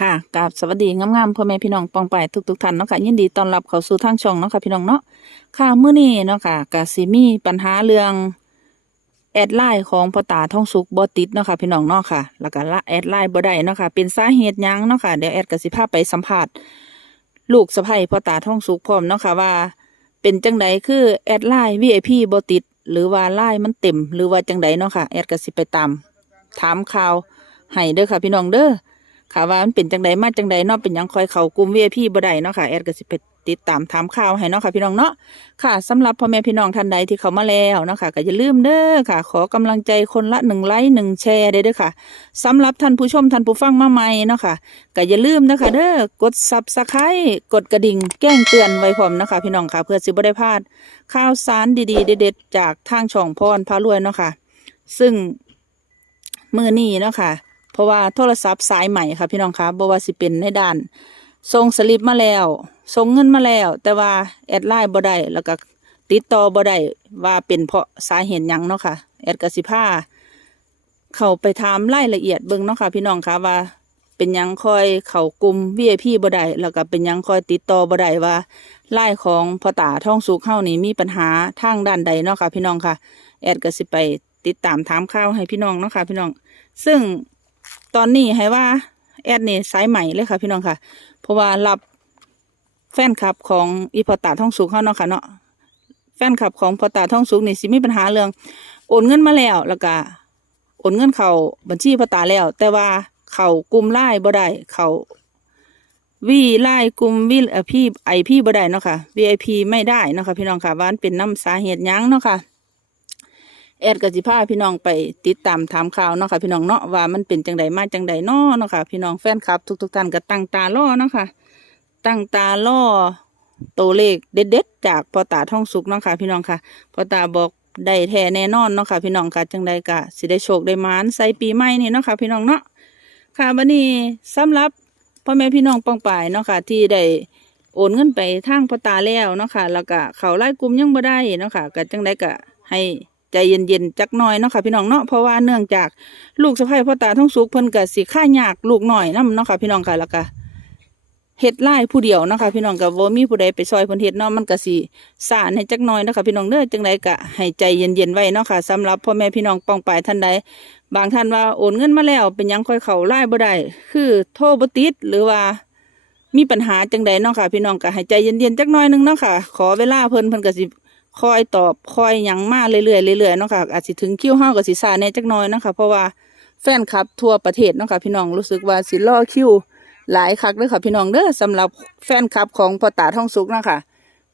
ค่ะกราบสวัสดีงามๆพ่อแม่พี่น้องปองไปทุกๆท่านเนาะค่ะยินดีต้อนรับเข้าสู่ทางช่องเนาะค่ะพี่น้องเนาะค่ะมื้อนี้เนาะค่ะก็สิมีปัญหาเรื่องแอดไลน์ของพ่อตาท่องสุกบ่ติดเนาะค่ะพี่น้องเนาะค่ะ แล้วก็ละแอดไลน์บ่ได้เนาะค่ะเป็นสาเหตุยังเนาะค่ะเดี๋ยวแอดก็สิพาไปสัมภาษณ์ลูกสะใภ้พ่อตาท่องสุกพร้อมเนาะค่ะว่า เป็นจังใดคือแอดไลน์ VIP บ่ติดหรือว่าไลน์มันเต็ม หรือว่าจังใดเนาะค่ะแอดก็สิไปตามถามข่าวให้เด้อค่ะพี่น้องเด้อ ค่ะว่ามันเป็นจังใดมาจังใดเนาะเป็นยังคอยเขากลุ่ม VIP บ่ได้เนาะค่ะแอดก็สิไปติดตามถามข่าวให้เนาะค่ะพี่น้องเนาะค่ะสำหรับพ่อแม่พี่น้องท่านใดที่เข้ามาแล้วเนาะค่ะก็อย่าลืมเด้อค่ะ ขอกำลังใจคนละหนึ่งไลค์หนึ่งแชร์ได้เด้อค่ะสำหรับท่านผู้ชมท่านผู้ฟังมาใหม่เนาะค่ะก็อย่าลืมนะคะเด้อกด Subscribe กดกระดิ่งแจ้งเตือนไว้พร้อมนะคะพี่น้องค่ะ เพื่อสิบ่ได้พลาดข่าวสารดีๆเด็ดๆจากทางช่องพรพารวยเนาะค่ะ ซึ่งมือนี้เนาะค่ะ เพราะว่าโทรศัพท์สายใหม่ค่ะพี่น้องคะบ่ว่าสิเป็นในด้านส่งสลิปมาแล้วส่งเงินมาแล้ว แต่ว่าแอดไลน์บ่ได้แล้วก็ติดต่อบ่ได้ว่าเป็นเพราะสาเหตุหยังเนาะค่ะแอดกสิพาเข้าไปถามรายละเอียดเบิ่งเนาะค่ะพี่น้องคะว่าเป็นยังคอยเข้ากลุ่ม VIP บ่ได้แล้วก็เป็นยังคอยติดต่อบ่ได้ว่าไลน์ของพ่อตาท่องสุกเฮานี่มีปัญหาทางด้านใดเนาะค่ะพี่น้องค่ะ แอดก็สิไปติดตามถามข่าวให้พี่น้องเนาะค่ะพี่น้อง ซึ่ง ตอนนี้ให้ว่าแอดนี่สายใหม่เลยค่ะพี่น้องค่ะ เพราะว่ารับแฟนคลับของอีพอตาท่องสุกเขาเนาะค่ะเนาะแฟนคลับของพอตาท่องสุกนี่สิมีปัญหาเรื่อง โอนเงินมาแล้วแล้วก็โอนเงินเข้าบัญชีพอตาแล้ว แต่ว่าเขากลุ่มไล่บ่ได้เขาวีไล่กลุ่มวีพี่ไอพี่บ่ได้เนาะค่ะ VIP ไม่ได้เนาะค่ะพี่น้องค่ะว่านเป็นน้ำสาเหตุยั้งเนาะค่ะ แอดกับจิพาพี่น้องไปติดตามถามข่าวเนาะค่ะพี่น้องเนาะว่ามันเป็นจังใดมาจังใดเนาะเนาะค่ะพี่น้องแฟนคลับ ทุกๆท่านก็ตั้งตารอเนาะค่ะตั้งตารอตัวเลขเด็ดๆจากพ่อตาท่องสุกเนาะค่ะพี่น้องค่ะพ่อตาบอกได้แท้แน่นอนเนาะค่ะพี่น้องค่ะจังใดก็สิได้โชคได้มานใส่ปีใหม่นี่เนาะค่ะพี่น้องเนาะค่ะบัดนี้สำหรับพ่อแม่พี่น้องปองปายเนาะค่ะที่ได้โอนเงินไปทางพ่อตาแล้วเนาะค่ะแล้วก็เขาไล่กลุ่มยังบ่ได้เนาะค่ะก็จังใดก็ให้ ใจเย็นๆจักหน่อยเนาะค่ะพี่น้องเนาะเพราะว่าเนื่องจากลูกสะใภ้พ่อตาท้องสุกเพิ่นก็สิค่ายากลูกหน่อยนํเนาะค่ะพี่น้องค่ะแล้วก็เฮ็ดไล่ผู้เดียวเนาะค่ะพี่น้องก็บ่มีผู้ใดไปซอยเพิ่นเฮ็ดเนาะมันก็สิซ่านให้จักหน่อยเนาะค่ะพี่น้องเด้อจังไดก็ให้ใจเย็นๆไว้เนาะค่ะสำหรับพ่อแม่พี่น้องป้องปายท่านใดบางท่านว่าโอนเงินมาแล้วเป็นยังค่อยเข้าไล่บ่ได้คือโทรบ่ติดหรือว่ามีปัญหาจังใดเนาะค่ะพี่น้องก็ให้ใจเย็นๆจักหน่อยหนึงเนาะค่ะขอเวลาเพิ่นเพิ่นก็สิ คอยตอบคอยหยังมาเรื่อยๆเรื่อยๆเนาะค่ะอาจสิถึงคิวเฮากับสิซาแน่จักหน่อยเนาะค่ะเพราะว่าแฟนคลับทั่วประเทศเนาะค่ะพี่น้องรู้สึกว่าสิรอคิวหลายคักเด้อค่ะพี่น้องเด้อสำหรับแฟนคลับของพ่อตาท่องสุกเนาะค่ะ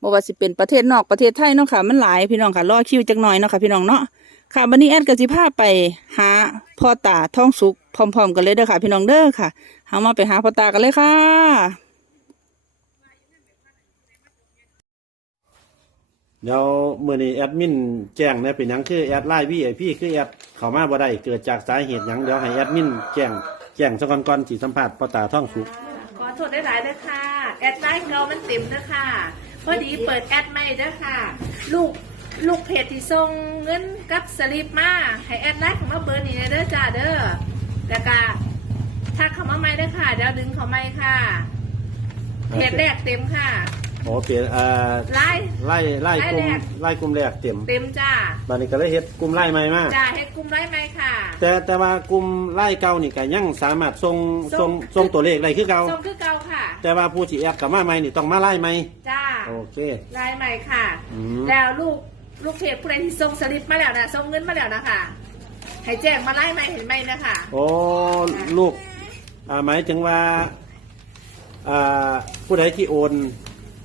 บ่ว่าสิเป็นประเทศนอกประเทศไทยเนาะค่ะมันหลายพี่น้องค่ะรอคิวจักหน่อยเนาะค่ะพี่น้องเนาะค่ะวันนี้แอดก็สิพาไปหาพ่อตาท่องสุกพร้อม ๆ กันเลยเด้อค่ะ พี่น้องเด้อค่ะเฮามาไปหาพ่อตากันเลยค่ะ เดี๋ยวมื้อนี้แอดมินแจ้งนี่ยเป็นหยังคือแอดไลน์ VIP คือแอดเข้ามาบ่ได้เกิดจากสาเหตุหยังเดี๋ยวให้แอดมินแจ้งแจ้งสักก่อนก่อนสิสัมภาษณ์พ่อตาท่องสุกขอโทษได้หลายๆด้ค่ะแอดไลน์เรามันเต็มนะค่ะพอดีเปิดแอดใหม่ด้วยค่ะ ลูกลูกเพจที่ส่งเงินกับสลิปมาให้แอดไลน์ของเราเบอร์นี้เด้อจ้าเด้อแล้วก็ถ้าเขามาใหม่ด้ค่ะเดี๋ยวดึงเขาใหม่ค่ะเพจแรกเต็มค่ะ โอเคเอ่อไลน์ไล่ไล่กลุ่มไล่แรกไล่กลุ่มแรกเต็มเต็มจ้าบัดนี้ก็เลยเฮ็ดกลุ่มไล่ใหม่มาจ้าให้กลุ่มไลน์ใหม่ค่ะ แต่แต่ว่ากลุ่มไล่เก่านี่ก็ยังสามารถส่งส่ส่งงส่งตัวเลขได้คือเก่าส่งคือเก่าค่ะ แต่ว่าผู้ที่แอดกลับมาใหม่นี่ต้องมาไล่ใหม่จ้าโอเคไลน์ใหม่ค่ะอืมแล้วลูกลูกเพจผู้ใดที่ส่งสลิปมาแล้วนะส่งเงินมาแล้วนะคะให้แจ้งมาไล่ไหมเห็นไหมนะคะโอ้ลูกอ่าหมายถึงว่าอ่าผู้ใดที่โอน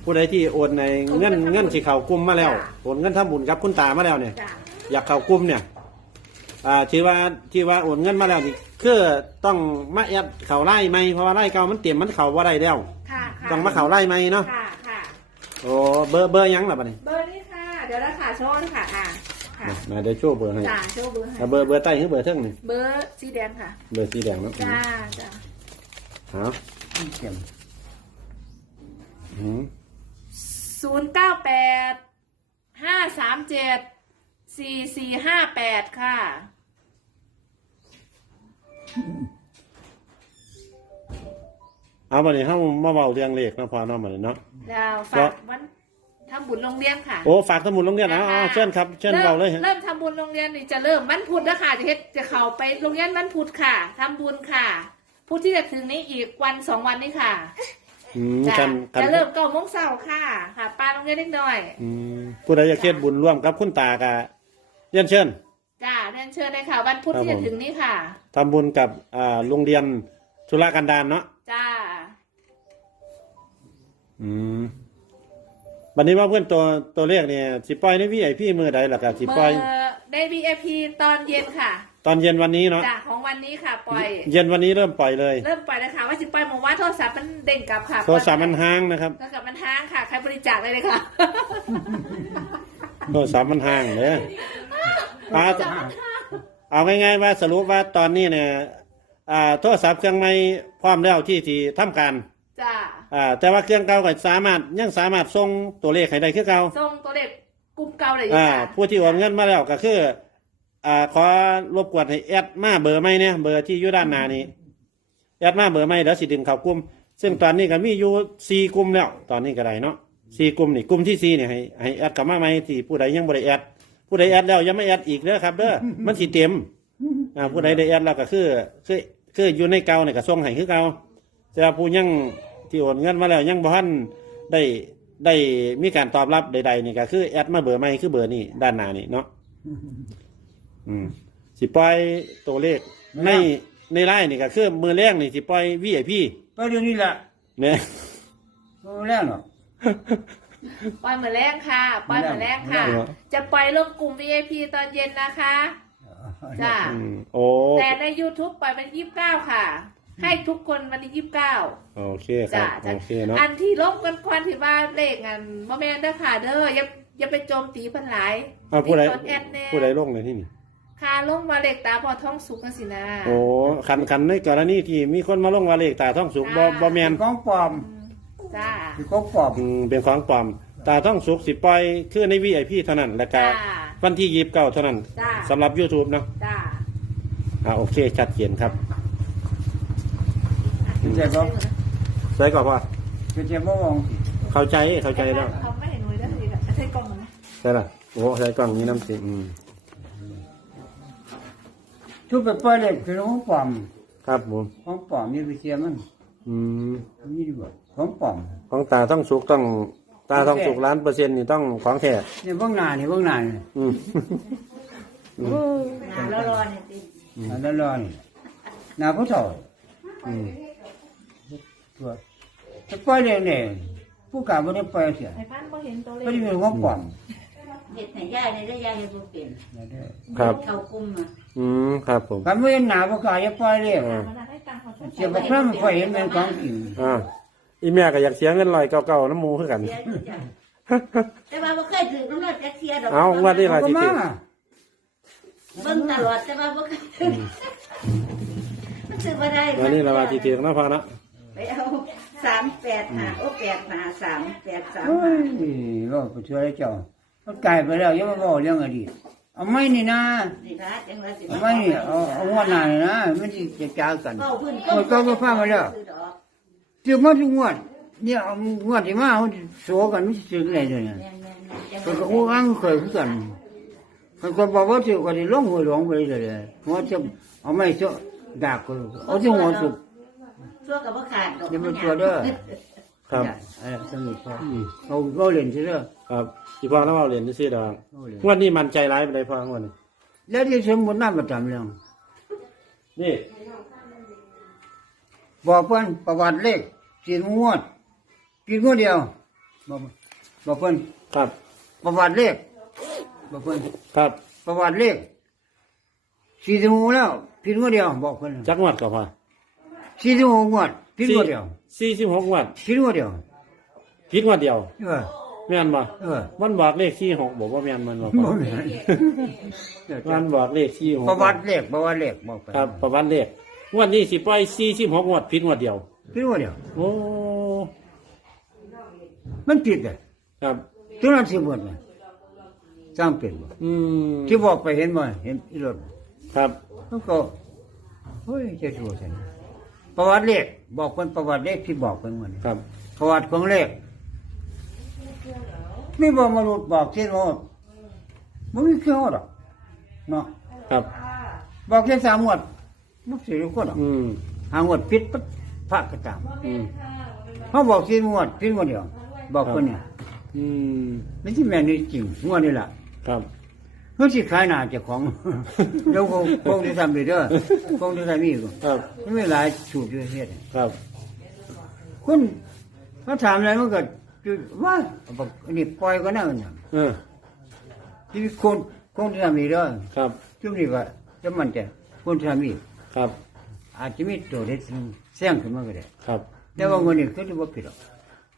ผู้ใดที่โอนในเงินเงินสิเข้ากลุ่มมาแล้วโอนเงินทำบุญกับคุณตามาแล้วเนี่ย จ้ะอยากเข้ากลุ่มเนี่ย อ่าที่ว่าที่ว่าโอนเงินมาแล้วนี่คือต้องมาแอดเข้าไล่ไหมเพราะว่าไล่เก่ามันเต็มมันเข้าว่าได้แล้วค่ะค่ะต้องมาเข้าไล่ไหมเนาะค่ะค่ะ โอ้เบอร์เบอร์หยังล่ะบัดนี้เบอร์นี้ค่ะ เดี๋ยวเราค่ะโชว์ค่ะอ่าค่ะมาเดี๋ยวโชว์เบอร์ให้จ้าโชว์เบอร์ให้อ่าเบอร์เบอร์ใต้หรือเบอร์เทิงนี่เบอร์สีแดงค่ะ เบอร์สีแดงเนาะจ้าจ้า เอาอืม ศูนย์เก้าแปดห้าสามเจ็ดสี่สี่ห้าแปดค่ะอเอาบัดนี้เฮามาเว้าเรื่องเลขเนาะพอเนาะบัดนี้เนาะ ดาวเพราะฝากวันทำบุญโรงเรียนค่ะ โอ้ฝากสมุดโรงเรียนเอาเอาเชิญครับเชิญเว้าเลยเริ่มทำบุญโรงเรียนนี่จะเริ่มวันพุธนะคะจะเฮ็ดจะเข้าไปโรงเรียนวันพุธค่ะทำบุญค่ะพุธที่จะถึงนี้อีกวันสองวันนี้ค่ะ อืมจะกันกันจะเริ่มเก้าโมงเช้าค่ะค่ะปลาโรงเรียนเล็กน้อย อืมผู้ใดอยากเฮ็ดบุญร่วมกับคุณตาก็เรียนเชิญ จ้าเรียนเชิญเลยค่ะ วันพุธครับที่จะผม ถึงนี้ค่ะ ทำบุญกับอ่าโรงเรียนธุรกันดารเนาะจ้า อืมบัดนี้ว่าเพื่อนตัวตัวเลขเนี่ยสิปล่อยใน VIP มือใดล่ะครับสิเบปล่ออยร์ได้ VIP ตอนเย็นค่ะ ตอนเย็นวันนี้เนาะจ้าของวันนี้ค่ะปล่อย เย็นวันนี้เริ่มปล่อยเลย เริ่มปล่อยแล้วค่ะว่าสิปล่อยหมองว่าโทรศัพท์มันเด้งกลับค่ะโทรศัพท์มันห้างนะครับโทรศัพท์มันห้างค่ะใครบริจาคเลยเลยค่ะโทรศัพท์มันห้างเลยป้าเอาง่ายๆว่าสรุปว่าตอนนี้เนี่ยอ่าโทรศัพท์เครื่องใหม่พร้อมแล้วที่ที่ทำการจ้าอ่าแต่ว่าเครื่องเก่าก็สามารถยังสามารถส่งตัวเลขให้ได้คือเก่าส่งตัวเลขกลุ่มเก่าเลยอยู่อ่าค่ะผู้ที่โอนเงินมาแล้วก็คือ อ่าขอรบกวนให้แอดมาเบอร์ไม่เนี่ยเบอร์ที่อยู่ด้านหน้านี้แอดมาเบอร์ไม่เดี๋ยวสิดึงเข้ากลุ่ม ซึ่งตอนนี้ก็มีอยู่สี่กลุ่มแล้ว ตอนนี้ก็ได้เนาะสี่กลุ่มนี่กลุ่มที่สี่เนี่ยให้ให้แอดกลับมาไหมที่ผู้ใดยังบ่ได้แอดผู้ใดแอดแล้วยังไม่แอดอีกเด้อครับเด้อมันสิเต็มอ่าผู้ใดได้แอดแล้วก็คือคือคืออยู่ในเก่าเนี่ยก็ส่งให้คือเก่าแต่ผู้ยังที่โอนเงินมาแล้วยังบ่ทันได้ได้มีการตอบรับใดๆนี่ก็คือแอดมาเบอร์ไม่คือเบอร์นี่ด้านหน้านี่เนาะ อืมสิปล่อยตัวเลขในในไลน์นี่ก็คือมือแรกนี่สิปล่อย VIP ก็เดี๋ยวนี้แหละเนี่ยก็แรงหรอก ปล่อยเหมือนแรงค่ะ ปล่อยเหมือนแรงค่ะ เหรอ จะปล่อยลงกลุ่ม VIP ตอนเย็นนะคะ จ้า อืมโอ้แต่ใน YouTube ปล่อยเป็นยี่สิบเก้าค่ะ ให้ทุกคนวันที่ยี่สิบเก้าโอเคครับจ้าโอเคเนาะอันที่ลบกันควันที่ว่าเลขอันบ่แม่นเด้อค่ะเด้ออย่าอย่าไปโจมตีเพันหลายเอาผู้ใดมีคนแอดแน่ผู้ใดลงเลยที่นี่ ค่ะลงมาเลขตาพอท้องสุกกันสินะ โอ้คันคันในกรณีที่มีคนมาลงว่าเลขตาท่องสุกบ่จ้าบ่แมนของปลอมจ้าคือของปลอมอืมเป็นของปลอม ตาท่องสุกสิปล่อยคือใน VIP เท่านั้นแล้วก็จ้า วันที่ยีบเก้าเท่านั้นจ้า สำหรับ YouTube เนาะจ้าอ่าโอเคชัดเจนครับเข้าใจบ่ใส่ก่อนว่าเข้าใจบ่มองเข้าใจเข้าใจแล้ว เขาไม่เห็นหนุ่ยได้ทีละใช้กล้องมันนะใช่ละโอ้ใส่กล่องนี้น้ำสิอืม ทุกไปปล่อยเลยคือของปลอมครับผม ของปลอมนี่ไปเสียมันอืม นี่ดีกว่าของปลอมของตาต้องสุกต้อง ตาต้องสุกล้านเปอร์เซ็นต์นี่ต้องของแท้นี่เบื้องหน้านี่เบื้องหน้านี่อืมแล้วรอนี่แล้วรอนี่หน้าผู้เฒ่าอืม ตัวจะปล่อยเลยเนี่ยผู้กล้าบ่ได้ปล่อยเสียไอ้พันบ่เห็นตัวเลบ่ได้ขเป็นของปลอมเห็ดให้ย่ายได้ได้ย่ายเห็ดบ่เป็นครับ เข้ากุมอะ อืมครับผมคันบ่เห็นหน้าบ่กล้าจะปล่อยเลยอ่ามันได้ตังค์เขาเสียบ่พร่ำปล่อยเห็นเป็นของจริงอ่าอีแม่ก็อยากเสียเงินลอยเก่าๆน้ำหมูคือกันเสียอยู่จ้ะแต่ว่าบ่เคยถือน้ำรถจักเทียดอกเอางวดนี้เขาล่ะก็สิมาติเบิ่งตลอดแต่ว่าบ่เคยถือมันซื้อบ่ได้วันนี้เราว่าสิถึงนะพ่อเนาะไปเอาสามแปดห้าโอ้แปดห้าสามแปดสามเฮ้ยว่าไปช่วยเจ้ามันกลายไปแล้วอย่ามาบอกเรื่องอดีต เอาไม่นี่นะนี่นะจังว่าสิเอาไม่นี่เอาเอางวดหน้านี่นะมันสิจะจ้ากันเว้าพื้นโอ้ยก็บ่ฟังมาแล้ว ซื้อดอกถือมาทุกงวดเนี่ยเอางวดที่มาเอาโสกันมันสิถึงไหนเดี๋ยวนี้แม่นๆๆจังก็ก็ว่าฮู้อังเคยคือกันมันก็บอกว่าถือก็ได้ลงหัวหลงไปเลยเลยหัวจะเอาไม่เจาะดากก็เอาที่หัวสุก ชั่วก็บ่ขาดดอกเดี๋ยวมันตัวเด้อ ครับเอะไรสนิทพอเอาเอาเล่นซิเด้อครับอีพ่อเราเอาเหรียญนี่สิดอกเอาเล่นงวดนี้มันใจร้ายไปได้พ่องวดนี้แล้วที่สมมุติน้าประจำเรื่องนี่บอกเพิ่นประวัติเลขสี่งวดกินงวดเดียวบอกบอกเพิ่นครับประวัติเลขบอกเพิ่นครับประวัติเลขสี่สิบหกแล้วกินงวดเดียวบอกเพิ่นจักงวดก็พอสี่สิบหกงวด กินงวดเดียวสี่สิบหกงวดกินงวดเดียวผิดงวดเดียว เออ แม่นบ่เออมันบอกเลขที่หกบอกว่าแม่นมันบอกบ่แม่นมันบอกเลขที่หกประวัติเลขประวัติเลขบอกไปครับประวัติเลขงวดนี้สิปล่อยสี่สิบหกงวดผิดงวดเดียวกินงวดเดียว โอ้ มันผิดเลยครับตัวนั้นสิบ่นสร้างเป็นบ่อืมที่บอกไปเห็นบ่เห็นอีรถครับมันก็เฮ้ยจะชัวฉัน ประวัติเลขบอกคนประวัติเลขที่บอกไปหมดครับ ประวัติของเลขนี่บอกมนุษย์บอกเช่นว่าไม่มีเครื่องหรอกเนาะครับ บอกแค่สามงวดนับสี่คนหรอกอืมหางวดพิษปั๊บพระก็ตามอืมเขาบอกสี่งวดพิษงวดเดียว บอกคนเนี่ยอืมนี่ที่แม่นี่จริงงวดนี่แหละครับ เพื่อสิขายหนาเจ้าของ เดี๋ยวคงคงจะทำไปเด้อคงจะทำอีกครับ มันไม่หลายสูตรอยู่เฮ็ดครับ คุณเขาถามอะไรมันก็จุดว่าบอกอันนี้ปล่อยก็น่าเนี่ยเออ ที่คนคงจะทำอีกเด้อครับช่วงนี้ก็จะมันจะคนทำอีกครับ อาจจะมีตัวเด็ดเสี่ยงขึ้นมาก็ได้ครับ แต่ว่าวันนี้ก็จะบ่ผิดหรอก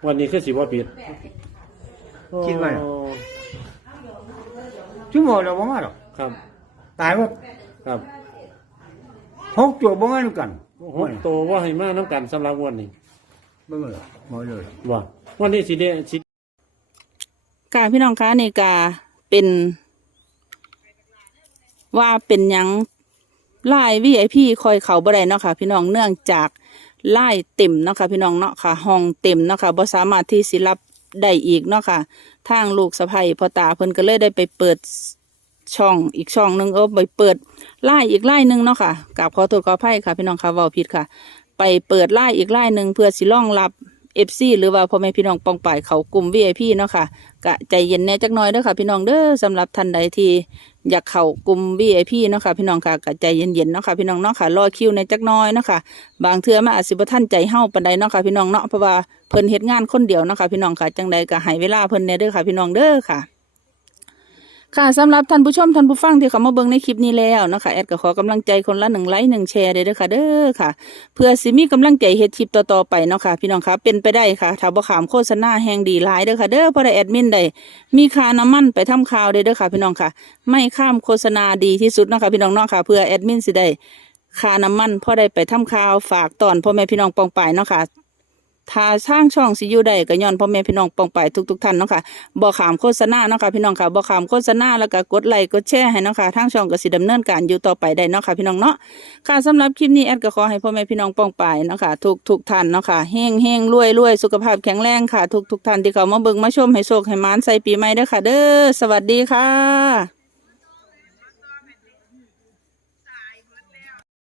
วันนี้คือสิบ่ผิดคิดว่า โอ้ ชั่วโมงเราบ่มาหรอกครับ ตายหมดครับหกตัวบ่มาด้วยกันหกโตวว่าให้มาน้ำกันสำหรับงวันนี้บ่มาเลยบ่เลย ว่าวันนี้สิเดสิกาพี่น้องคะนี่กาเป็น ว่าเป็นหยังไล่วีไอพีคอยเขาบ่ได้เนาะค่ะ พี่น้องเนื่องจากไล่เต็มเนาะค่ะพี่น้องเนาะค่ะห้องเต็มเนาะค่ะบ่สามารถที่สิรับ ได้อีกเนาะค่ะ ทางลูกสะใภ้พ่อตาเพิ่นก็เลยได้ไปเปิดช่องอีกช่องหนึ่งเออไปเปิดไล่อีกไล่หนึ่งเนาะค่ะกราบขอโทษขออภัยค่ะ พี่น้องค่ะเว้าผิดค่ะ ไปเปิดไล่อีกไล่หนึ่งเพื่อสิล่องรับเอฟซีหรือว่าพ่อแม่พี่น้องปองป่ายเขากลุ่มวีไอพีเนาะค่ะกะใจเย็นแน่จักหน่อยเด้อค่ะ พี่น้องเด้อสำหรับท่านใดที่ อยากเข้ากลุ่ม VIP เนาะค่ะพี่น้องค่ะกใจเย็นๆเนาะค่ะพี่น้องเนาะค่ะรอคิวในจักน้อยเนาะค่ะบางเทื่อมาอาจสิบ่านใจเฮาปานใดเนาะค่ะพี่น้องเนาะเพราะว่าเพิ่นเฮ็ดงานคนเดียวเนาะค่ะพี่น้องค่ะจังใดก็ให้เวลาเพิ่นแน่เด้อค่ะพี่น้องเด้อค่ะ ค่ะสำหรับท่านผู้ชมท่านผู้ฟังที่เข้ามาเบิ่งในคลิปนี้แล้วนะคะแอดก็ขอกำลังใจคนละหนึ่งไลค์หนึ่งแชร์เด้อค่ะเด้อค่ะ เพื่อสิมีกำลังใจเฮ็ดคลิปต่อๆไปเนาะค่ะพี่น้องคะเป็นไปได้ค่ะถ้าบ่ขามโฆษณาแห่งดีหลายเด้อค่ะเด้อเพราะได้แอดมินได้มีค่าน้ำมันไปทำข่าวเด้อค่ะ พี่น้องค่ะ ไม่ข้ามโฆษณาดีที่สุดเนาะค่ะพี่น้องเนาะค่ะ เพื่อแอดมินสิได้ค่าน้ำมันพอได้ไปทำข่าวฝากตอนพ่อแม่พี่น้องปองไปายเนาะค่ะ ถ้าสร้างช่องสิอยู่ได้ก็ย้อนพ่อแม่พี่น้องปองไปายทุกๆท่านเนาะค่ะบ่ขามโฆษณาเนาะค่ะพี่น้องค่ะบ่ขามโฆษณาแล้วก็กดไลค์กดแชร์ให้เนาะค่ะทางช่องก็สิดำเนินการอยู่ต่อไปได้เนาะค่ะพี่น้องเนาะค่ะสำหรับคลิปนี้แอดก็ขอให้พ่อแม่พี่น้องปองไปายเนาะค่ะทุกทุกๆท่านเนาะค่ะเฮงเฮงรวยรวยสุขภาพแข็งแรงค่ะทุกทุกๆท่านที่เขามาเบิ่งมาชมให้โชคให้มานใส่ปีใหม่เด้อค่ะ เด้อสวัสดีค่ะ